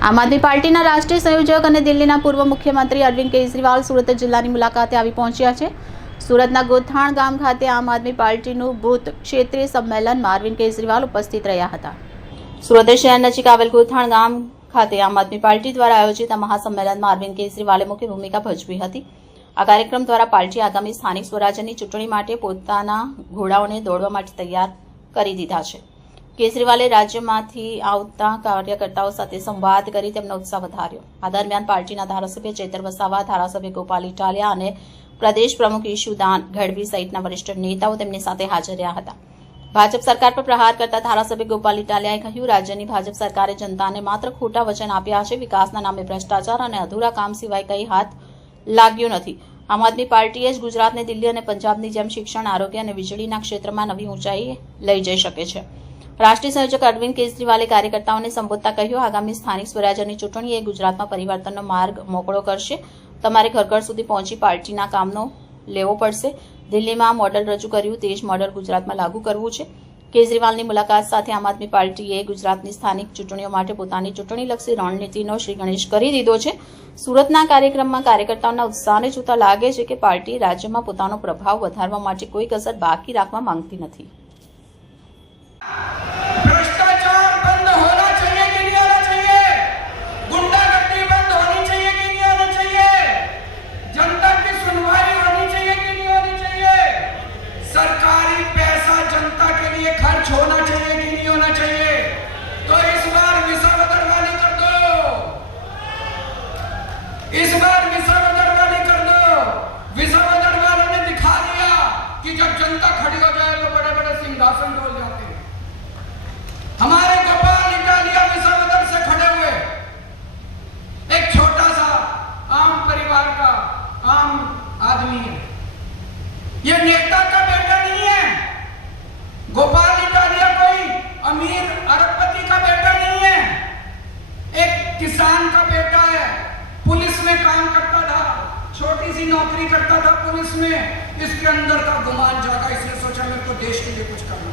આમ આદમી પાર્ટીના રાષ્ટ્રીય સંયોજક અને દિલ્હીના પૂર્વ મુખ્યમંત્રી અરવિંદ કેજરીવાલ સુરત જિલ્લાની મુલાકાતે આવી પહોંચ્યા છે। સુરતના ગોથાણ ગામ ખાતે આમ આદમી પાર્ટીનું બૂથ ક્ષેત્રીય સંમેલનમાં અરવિંદ કેજરીવાલ ઉપસ્થિત રહ્યા હતા। સુરત શહેર નજીક આવેલ ગોથાણ ગામ ખાતે આમ આદમી પાર્ટી દ્વારા આયોજિત આ મહાસંમેલનમાં અરવિંદ કેજરીવાલે મુખ્ય ભૂમિકા ભજવી હતી। આ કાર્યક્રમ દ્વારા પાર્ટી આગામી સ્થાનિક સ્વરાજ્યની ચૂંટણી માટે પોતાના ઘોડાઓને દોડવા માટે તૈયાર કરી દીધા છે। કેજરીવાલે રાજ્યમાંથી આવતા કાર્યકર્તાઓ સાથે સંવાદ કરી તેમનો ઉત્સાહ વધાર્યો। આ દરમિયાન પાર્ટીના ધારાસભ્ય ચેતર વસાવા, ધારાસભ્ય ગોપાલ ઇટાલિયા અને પ્રદેશ પ્રમુખ ઈશુદાન ગઢવી સહિતના વરિષ્ઠ નેતાઓ તેમની સાથે હાજર રહ્યા હતા। ભાજપ સરકાર પર પ્રહાર કરતા ધારાસભ્ય ગોપાલ ઇટાલિયાએ કહ્યું, રાજ્યની ભાજપ સરકારે જનતાને માત્ર ખોટા વચન આપ્યા છે। વિકાસના નામે ભ્રષ્ટાચાર અને અધૂરા કામ સિવાય કંઈ હાથ લાગ્યું નથી। આમ આદમી પાર્ટીએ જ ગુજરાતને દિલ્હી અને પંજાબની જેમ શિક્ષણ, આરોગ્ય અને વીજળીના ક્ષેત્રમાં નવી ઊંચાઈએ લઈ જઈ શકે છે। રાષ્ટ્રીય સંયોજક અરવિંદ કેજરીવાલે કાર્યકર્તાઓને સંબોધતા કહ્યું, આગામી સ્થાનિક સ્વરાજ્યની ચૂંટણી એ ગુજરાતમાં પરિવર્તનનો માર્ગ મોકળો કરશે। તમારે ઘર ઘર સુધી પહોંચી પાર્ટીના કામનો લેવો પડશે। દિલ્હીમાં મોડલ રજૂ કર્યું, તે જ મોડલ ગુજરાતમાં લાગુ કરવું છે। કેજરીવાલની મુલાકાત સાથે આમ આદમી પાર્ટીએ ગુજરાતની સ્થાનિક ચૂંટણીઓ માટે પોતાની ચૂંટણીલક્ષી રણનીતિનો શ્રી ગણેશ કરી દીધો છે। સુરતના કાર્યક્રમમાં કાર્યકર્તાઓના ઉત્સાહને જોતા લાગે છે કે પાર્ટી રાજ્યમાં પોતાનો પ્રભાવ વધારવા માટે કોઈ કસર બાકી રાખવા માંગતી નથી। भ्रष्टाचार बंद होना चाहिए कि नहीं होना चाहिए? गुंडागर्दी बंद होनी चाहिए कि नहीं होनी चाहिए? जनता की सुनवाई होनी चाहिए कि नहीं होनी चाहिए? सरकारी पैसा जनता के लिए खर्च होना चाहिए कि नहीं होना चाहिए? तो इस बार विसावदर वाली कर दो, इस बार विसावदर वाली कर दो। विसावदर वालों ने दिखा दिया कि जब जनता खड़ी हो जाए तो बड़े बड़े सिंहासन डोल जाते हैं। हमारे गोपाल इटालिया विसावदर से खड़े हुए एक छोटा सा आम परिवार का आम आदमी है। ये नेता का बेटा नहीं है। गोपाल इटालिया कोई अमीर अरबपति का बेटा नहीं है। एक किसान का बेटा है। पुलिस में काम करता था, छोटी सी नौकरी करता था पुलिस में। इसके अंदर का गुमान जागा, इसने सोचा मेरे को देश के लिए कुछ करना,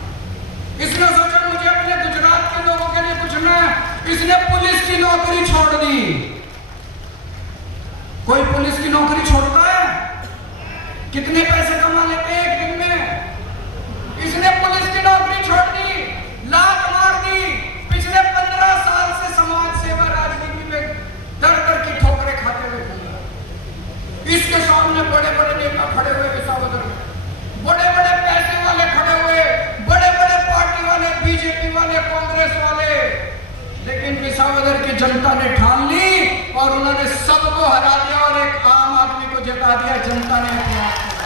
इसने सोचा मुझे अपने गुजरात के लोगों के लिए कुछ ना। इसने पुलिस की नौकरी छोड़ दी। कोई पुलिस की नौकरी छोड़ता है? कितने पैसे कमा लेते हैं एक दिन में? इसने पुलिस की नौकरी छोड़ दी, लात मार दी। पिछले 15 साल से समाज सेवा राजनीति में दर दर की ठोकरें खाते हुए घूम। इसके सामने बड़े बड़े नेता खड़े हुए विसावदर में, बड़े बड़े पैसे वाले खड़े हुए, बड़े बड़े पार्टी वाले, बीजेपी वाले, कांग्रेस वाले। लेकिन विसावदर की जनता ने ठान ली और उन्होंने सबको हरा दिया और एक आम आदमी को जिता दिया जनता ने अपने आप को।